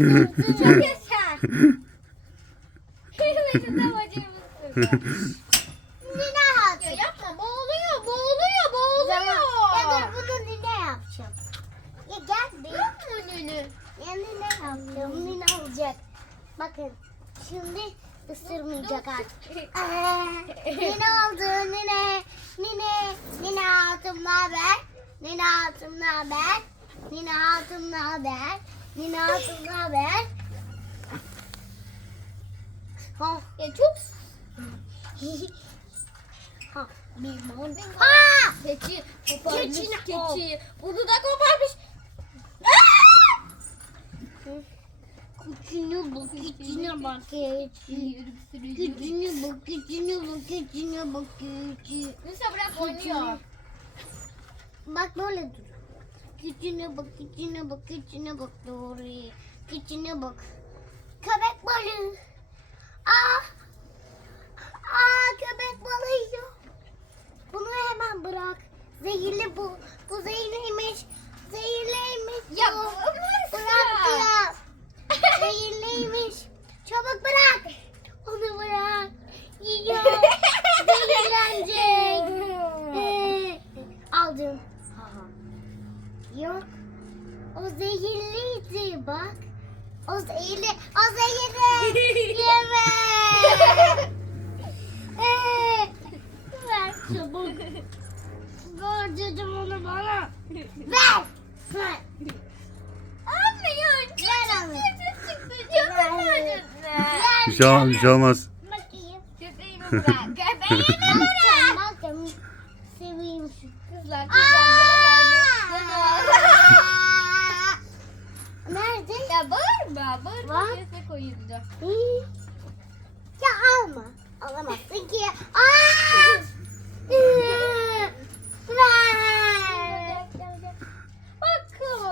Yaşa. Benim de bacağımı ısırdı. Nine hat. Ya yapma boğuluyor boğuluyor boğuluyor. Ya dur bunu nine yapacağım. Ya gel bir. Yapma önünü. Ya nine yapacağım. Nine olacak. Bakın şimdi ısırmayacak artık. Nine oldu nine. Nine. Nine hatım ne haber? Nine hatım ne haber? Nine hatım ne haber? Hatım ne haber? Ha. Ya çok Ha. mal. Ha. Keçi koparmış Keçini keçi. Bunu da koparmış. Küçüğüne bak, küçüğüne bak. Küçüğüne bak, küçüğüne bak, küçüğüne bak, küçüğü. Neyse bırak oynuyor. Bak böyle dur. Küçüğüne bak, küçüğüne bak, küçüğüne bak doğru. Küçüğüne bak. Köpek balığı. Aa! Aa köpek balığı. Bunu hemen bırak. Zehirli bu. Bu zehirliymiş. Zehirliymiş. Ya bu. bırak ya. Zehirliymiş. Çabuk bırak. Onu bırak. Yiyor. Zehirlenecek. Ee, aldım. Yok. O zehirliydi bak. O zehirli. O zehirli. Yeme. Ver çabuk. Ver dedim onu bana. Ver. Ver. Anne ya Ver onu. Çok acıdı. Bir şey, olmaz, bir şey olmaz. Bakayım. Köpeğimi bırak. Köpeğimi Bakacağım İyi. Ya alma. Alamazsın ki. Aa! Ver. Bak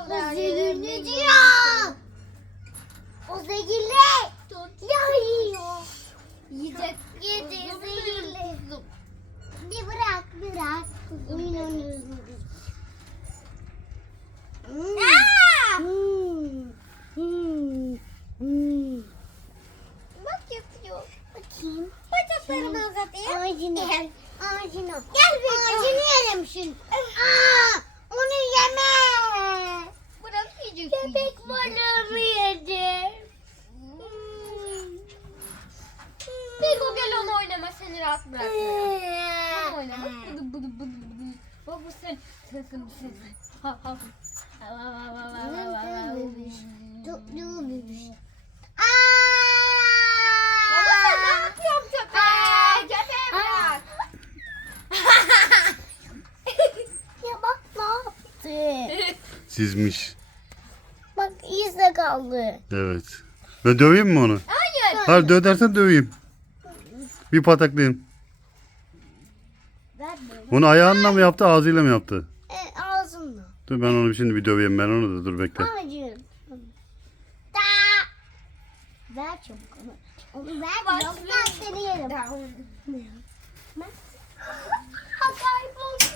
O zehirli diyor. O zehirli. Tut. Ya yiyor. Yiyecek. Yedi zehirli. Bir bırak bırak. Oyun oynuyoruz Ağacını. Gel. Ağacını. Gel bir Ağacını yerim şimdi. Aa, onu yeme. Bırak yiyecek. Köpek balığımı yedi. Bego gel onu oynama seni rahat bırak. Onu oynama. Bıdı bıdı bıdı bıdı. Bak bu sen. Sesin bu sesin. Ha ha. Toplu büyümüş. Ya bu sen ne yapıyorsun köpeğe? Köpeğe bırak. Ya bak ne yaptı. Çizmiş. Bak izle kaldı. Evet. Ben döveyim mi onu? Hayır. Hayır döv dersen döveyim. Bir pataklayayım. Onu ayağınla mı yaptı ağzıyla mı yaptı? E, ağzınla. Dur ben onu şimdi bir döveyim ben onu da dur bekle. Da. Ver çabuk onu. Onu ver. Yoksa seni yerim. Ha kaybolmuş.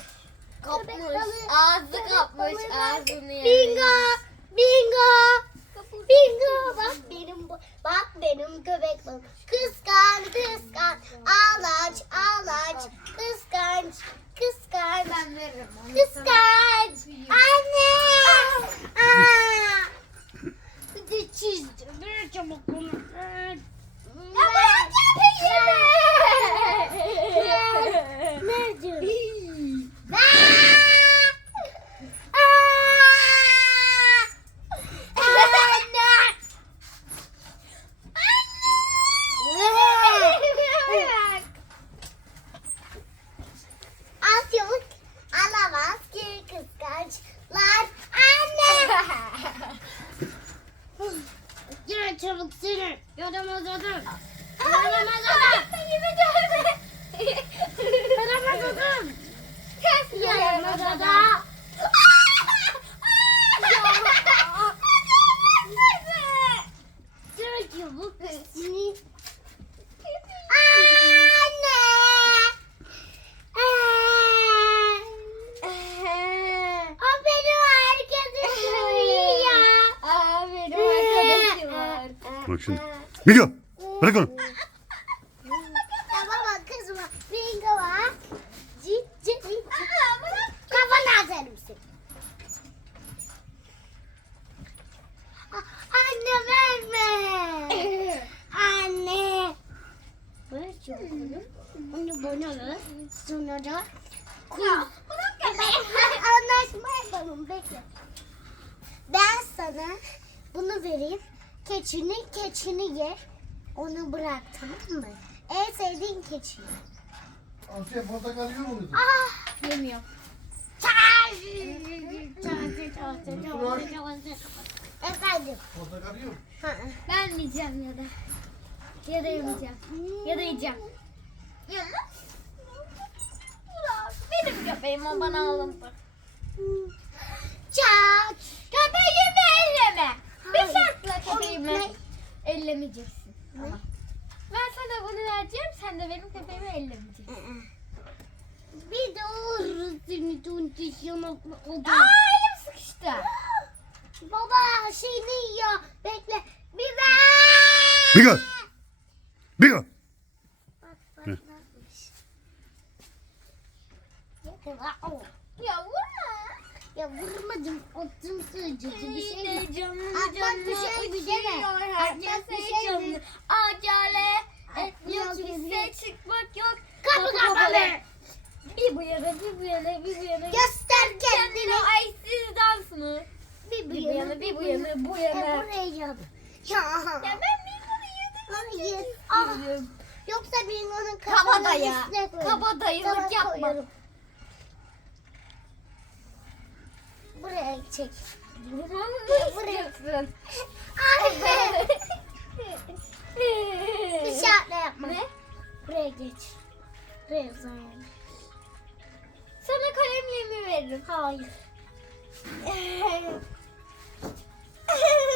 Kapmış. Köpek balığı. Ağzı Ver. Ağzını. Bingo. Bingo. Bingo. Bak benim. Bak benim köpek balığı. Kıskan kıskan. Ağlaç ağlaç. Kıskanç. Kıskanç. Ben veririm onu. Kıskanç. Anne. Aa. Bir de çizdim. Ver çabuk onu. Ver. Ya bırak köpeğimi. Nerede? Bırak. Az çabuk alamaz ki kıskançlar. Anne! Gel çabuk seni. Yaramaz adam. Yaramaz adam. Yaramaz adam. Kes Yaramaz adam. Bak şimdi. Bingo. Bırak onu. Ya baba kızma. Bingo bak. Cip cip cip. Kafana atarım seni. Anne verme. Anne. Ver çocuğum. Onu bana ver. Sonra da Ya bırak ya. Anlaşma yapalım bekle. Ben sana bunu vereyim. Keçini keçini ye. Onu bırak tamam mı? En sevdiğin keçini. Asya portakal yiyor mu kızım? Ah! Yemiyorum. Efendim. Portakal yiyor Ha. Ben yiyeceğim ya da. Ya da yemeyeceğim. Ya da yiyeceğim. Bırak. Benim köpeğim o bana alındı. Çak. Köpeğimi elleme. Bir Hayır. şartla köpeğimi Ne? Ellemeyeceksin. Ne? Ben sana bunu vereceğim. Sen de benim köpeğimi ellemeyeceksin. Bir de uğuruz seni tuntiş yanaklı oldu. Aa elim sıkıştı. Baba şeyini yiyor. Bekle. Biber. Bingo. Bingo. Bak bak ne yapmış. Ya. Ya vurma. Ya vurmadım. Attım sadece. Bir şey? Yine canlı Atmak canlı bir şey bir deme. Atmak bir şey canlı. Acele bir kimse çıkmak yok. Kapı kapalı. Bir bu yana bir bu yana bir bu yana. Göster kendini. aysiz dans mı? Bir bu yana bir bu yana bu yana. buraya yap. Ya. Ya ben bir bunu yedim. Hayır. Ah. Yoksa Bingo'nun kafanın Kabadayı. üstüne koyarım. Kabadayılık yapma. Buraya çek. Buraya çek. Anne. İşaretle yapma. Ne? Buraya geç. Buraya uzan. Sana kalemliğimi veririm. Hayır.